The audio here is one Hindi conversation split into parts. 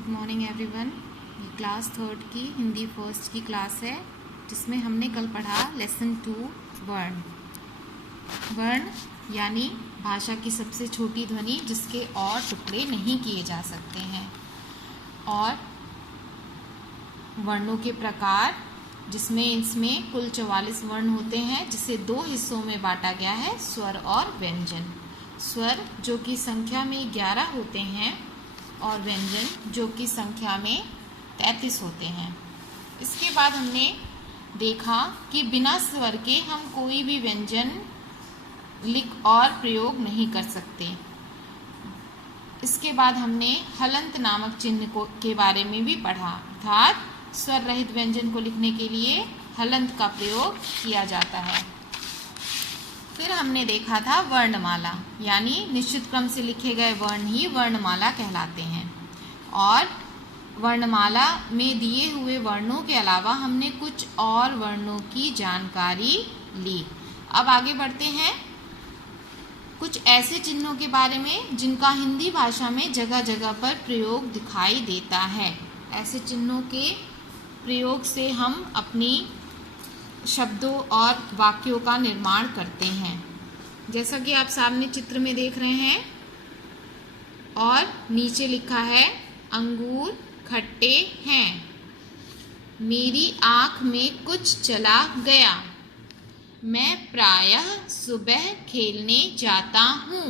Good morning everyone. ये क्लास थर्ड की हिंदी फर्स्ट की क्लास है, जिसमें हमने कल पढ़ा लेसन 2 वर्ण। वर्ण यानी भाषा की सबसे छोटी ध्वनि जिसके और टुकड़े नहीं किए जा सकते हैं, और वर्णों के प्रकार जिसमें इसमें कुल 44 वर्ण होते हैं, जिसे 2 हिस्सों में बांटा गया है, स्वर और व्यंजन। स्वर जो कि संख्या में 11 होते हैं और व्यंजन जो कि संख्या में 33 होते हैं। इसके बाद हमने देखा कि बिना स्वर के हम कोई भी व्यंजन लिख और प्रयोग नहीं कर सकते। इसके बाद हमने हलंत नामक चिन्ह के बारे में भी पढ़ा, अर्थात स्वर रहित व्यंजन को लिखने के लिए हलंत का प्रयोग किया जाता है। फिर हमने देखा था वर्णमाला, यानी निश्चित क्रम से लिखे गए वर्ण ही वर्णमाला कहलाते हैं। और वर्णमाला में दिए हुए वर्णों के अलावा हमने कुछ और वर्णों की जानकारी ली। अब आगे बढ़ते हैं कुछ ऐसे चिन्हों के बारे में जिनका हिंदी भाषा में जगह जगह पर प्रयोग दिखाई देता है। ऐसे चिन्हों के प्रयोग से हम अपनी शब्दों और वाक्यों का निर्माण करते हैं। जैसा कि आप सामने चित्र में देख रहे हैं, और नीचे लिखा है अंगूर खट्टे हैं, मेरी आँख में कुछ चला गया, मैं प्रायः सुबह खेलने जाता हूँ।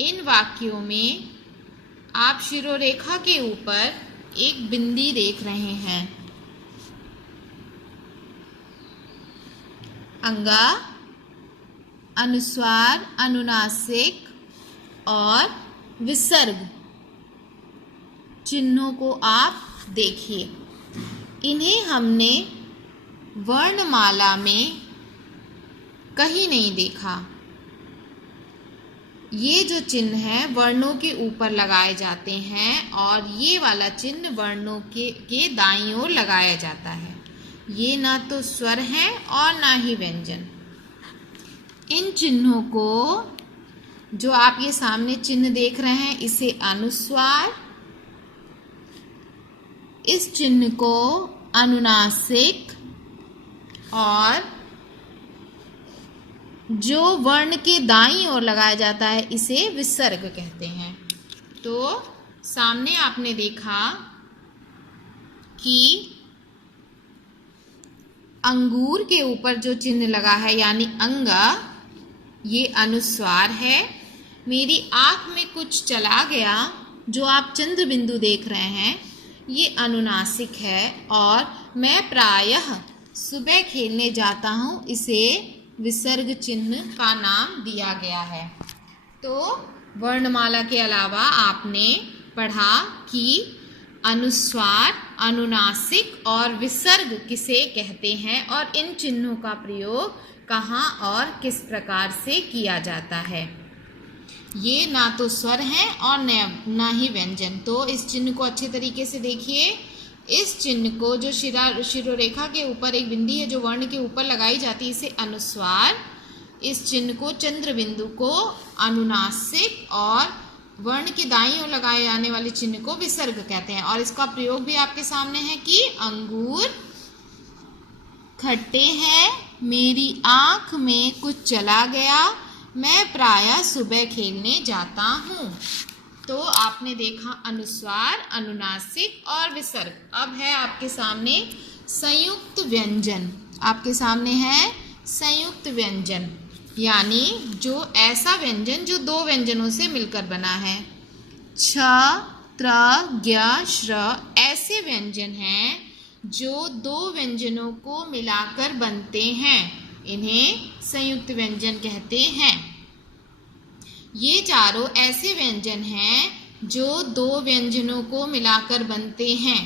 इन वाक्यों में आप शिरोरेखा के ऊपर एक बिंदी देख रहे हैं। अंगा, अनुस्वार, अनुनासिक और विसर्ग चिन्हों को आप देखिए। इन्हें हमने वर्णमाला में कहीं नहीं देखा। ये जो चिन्ह है वर्णों के ऊपर लगाए जाते हैं, और ये वाला चिन्ह वर्णों के दाईं ओर लगाया जाता है। ये ना तो स्वर हैं और ना ही व्यंजन। इन चिन्हों को, जो आप ये सामने चिन्ह देख रहे हैं, इसे अनुस्वार, इस चिन्ह को अनुनासिक, और जो वर्ण के दाईं ओर लगाया जाता है इसे विसर्ग कहते हैं। तो सामने आपने देखा कि अंगूर के ऊपर जो चिन्ह लगा है यानी अंगा, ये अनुस्वार है। मेरी आँख में कुछ चला गया, जो आप चंद्र बिंदु देख रहे हैं, ये अनुनासिक है। और मैं प्रायः सुबह खेलने जाता हूँ, इसे विसर्ग चिन्ह का नाम दिया गया है। तो वर्णमाला के अलावा आपने पढ़ा कि अनुस्वार, अनुनासिक और विसर्ग किसे कहते हैं, और इन चिन्हों का प्रयोग कहाँ और किस प्रकार से किया जाता है। ये ना तो स्वर हैं और ना ही व्यंजन। तो इस चिन्ह को अच्छे तरीके से देखिए। इस चिन्ह को, जो शिरोरेखा के ऊपर एक बिंदी है जो वर्ण के ऊपर लगाई जाती है, इसे अनुस्वार, इस चिन्ह को, चंद्र बिंदु को अनुनासिक, और वर्ण के दाईं ओर लगाए जाने वाले चिन्ह को विसर्ग कहते हैं। और इसका प्रयोग भी आपके सामने है कि अंगूर खट्टे हैं, मेरी आँख में कुछ चला गया, मैं प्रायः सुबह खेलने जाता हूँ। तो आपने देखा अनुस्वार, अनुनासिक और विसर्ग। अब है आपके सामने संयुक्त व्यंजन। आपके सामने है संयुक्त व्यंजन, यानी जो ऐसा व्यंजन जो 2 व्यंजनों से मिलकर बना है। छ, त्र, ज्ञ, श्र ऐसे व्यंजन हैं जो 2 व्यंजनों को मिलाकर बनते हैं, इन्हें संयुक्त व्यंजन कहते हैं। ये चारों ऐसे व्यंजन हैं जो 2 व्यंजनों को मिलाकर बनते हैं,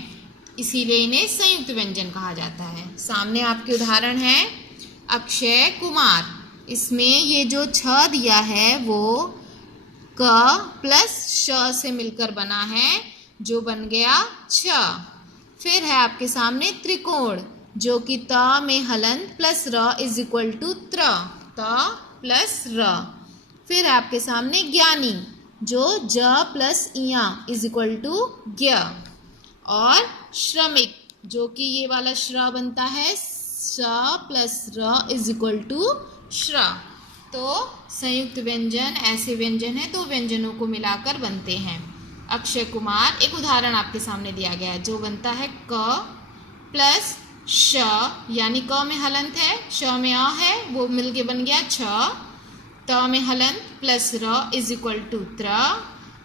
इसीलिए इन्हें संयुक्त व्यंजन कहा जाता है। सामने आपके उदाहरण है अक्षय कुमार। इसमें ये जो छ दिया है वो क प्लस श से मिलकर बना है, जो बन गया छ। फिर है आपके सामने त्रिकोण, जो कि त में हलंत प्लस र इज इक्वल टू त्र, त प्लस र। फिर है आपके सामने ज्ञानी, जो ज प्लस इया इज इक्वल टू ज्ञ, और श्रमिक जो कि ये वाला श्र बनता है श प्लस र इज इक्वल टू श्र। तो संयुक्त व्यंजन ऐसे व्यंजन हैं दो व्यंजनों को मिलाकर बनते हैं। अक्षय कुमार, एक उदाहरण आपके सामने दिया गया है जो बनता है क प्लस श, यानी क में हलंत है, श में अ है, वो मिलके बन गया छ, त में हलंत प्लस र इज इक्वल टू त्र,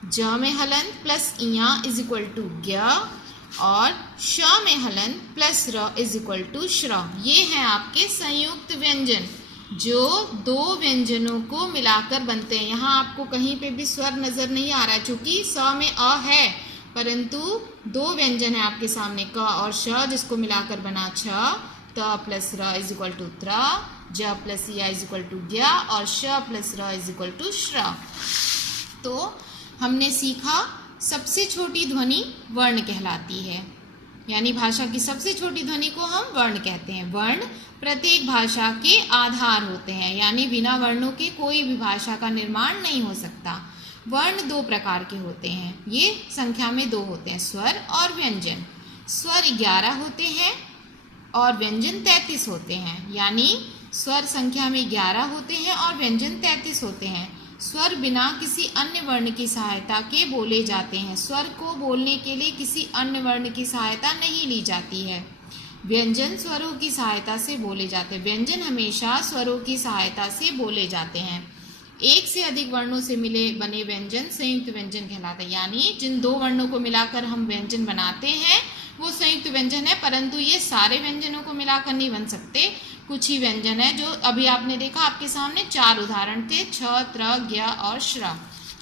ज में हलंत प्लस इया इज इक्वल टू ज्ञ, और श में हलंत प्लस र इज इक्वल टू श्र। ये हैं आपके संयुक्त व्यंजन जो दो व्यंजनों को मिलाकर बनते हैं। यहाँ आपको कहीं पे भी स्वर नजर नहीं आ रहा है चूंकि स में अ है, परंतु दो व्यंजन है आपके सामने क और श, जिसको मिलाकर बना छ, त प्लस र इज इक्वल टू त्र, ज प्लस इया इज इक्वल टू ज्ञ, और श प्लस र इज इक्वल टू श्र। तो हमने सीखा सबसे छोटी ध्वनि वर्ण कहलाती है, यानी भाषा की सबसे छोटी ध्वनि को हम वर्ण कहते हैं। वर्ण प्रत्येक भाषा के आधार होते हैं, यानी बिना वर्णों के कोई भी भाषा का निर्माण नहीं हो सकता। वर्ण दो प्रकार के होते हैं, ये संख्या में दो होते हैं, स्वर और व्यंजन। स्वर 11 होते हैं और व्यंजन 33 होते हैं, यानी स्वर संख्या में 11 होते हैं और व्यंजन 33 होते हैं। स्वर बिना किसी अन्य वर्ण की सहायता के बोले जाते हैं। स्वर को बोलने के लिए किसी अन्य वर्ण की सहायता नहीं ली जाती है। व्यंजन स्वरों की सहायता से बोले जाते हैं। व्यंजन हमेशा स्वरों की सहायता से बोले जाते हैं। एक से अधिक वर्णों से मिले बने व्यंजन संयुक्त व्यंजन कहलाते हैं, यानी जिन दो वर्णों को मिलाकर हम व्यंजन बनाते हैं वो संयुक्त व्यंजन है, परंतु ये सारे व्यंजनों को मिलाकर नहीं बन सकते। कुछ ही व्यंजन है जो अभी आपने देखा, आपके सामने 4 उदाहरण थे, छ, त्र, ज्ञ और श्र।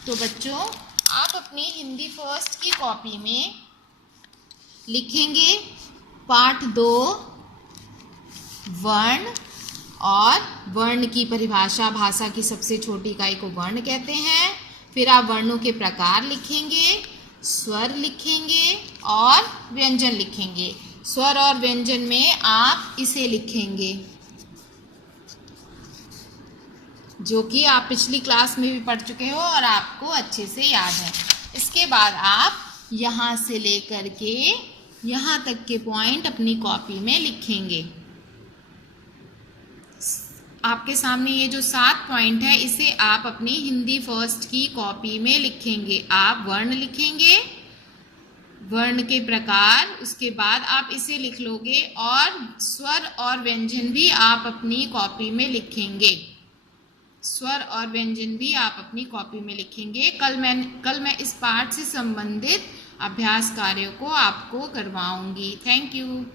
तो बच्चों आप अपनी हिंदी फर्स्ट की कॉपी में लिखेंगे पाठ 2 वर्ण, और वर्ण की परिभाषा, भाषा की सबसे छोटी इकाई को वर्ण कहते हैं। फिर आप वर्णों के प्रकार लिखेंगे, स्वर लिखेंगे और व्यंजन लिखेंगे। स्वर और व्यंजन में आप इसे लिखेंगे जो कि आप पिछली क्लास में भी पढ़ चुके हो और आपको अच्छे से याद है। इसके बाद आप यहाँ से लेकर के यहाँ तक के पॉइंट अपनी कॉपी में लिखेंगे। आपके सामने ये जो 7 पॉइंट है इसे आप अपनी हिंदी फर्स्ट की कॉपी में लिखेंगे। आप वर्ण लिखेंगे, वर्ण के प्रकार, उसके बाद आप इसे लिख लोगे, और स्वर और व्यंजन भी आप अपनी कॉपी में लिखेंगे। स्वर और व्यंजन भी आप अपनी कॉपी में लिखेंगे। कल मैं इस पाठ से संबंधित अभ्यास कार्यों को आपको करवाऊंगी। Thank you.